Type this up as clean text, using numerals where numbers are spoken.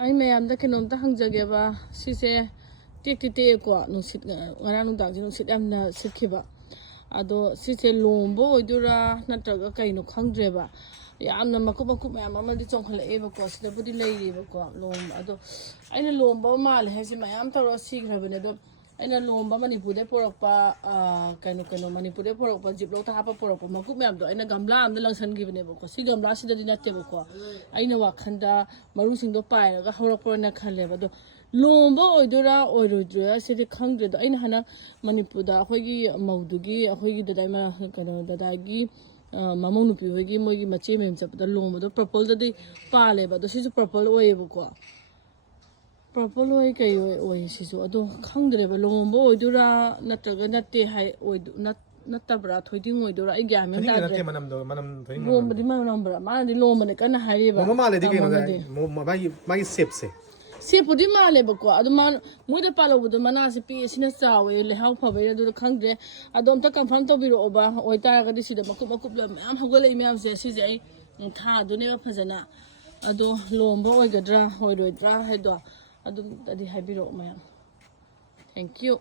ai mayamda kenomta hangjageba sise tek ko nusit ngara nungdang ji nusit yamna sikhiba ado sise lombo oidura natraga kaino khangdreba yamna makup mayam amadi chongkhalaeba ko sida budi leireba ko lom ado aina lomba mal hesi mayam taro sigrabane do aina lomba manipurde porakpa kaino manipurde porakpa jiplo ta hapa porakpa makup mayam do aina gamla amda langsangibane ko si gamla sida dinateba ko aina wakhanda maru singdo pairaga horakporna khaleba do lomba oidura oirodra sidi khangdre do aina hana manipurda akhoi maudugi akhoi dadai ma kano dadagi mamong nupi hoigi moigi mache mem chapda lomba do purple dadi paleba do sisu purple oieba ko purple oi kai oi sisu ado khangdreba lomba oidura natraga natte hai oidu natabra thoiding oidura ai gyam men ta natte manam thoiding lomba di manam bra ma di lomba ne kana haireba mama male di keno mai shape se si pudi male bako adu man muida palo budu mana si pi sina chawe le haw phabai adu khangdre adu amta confirm to biro oba oita ga di sida makup la am hagole imam se si je ai tha adu ne phajana adu lomba oigadra oiroidra haido adu adi haibiro mayam thank you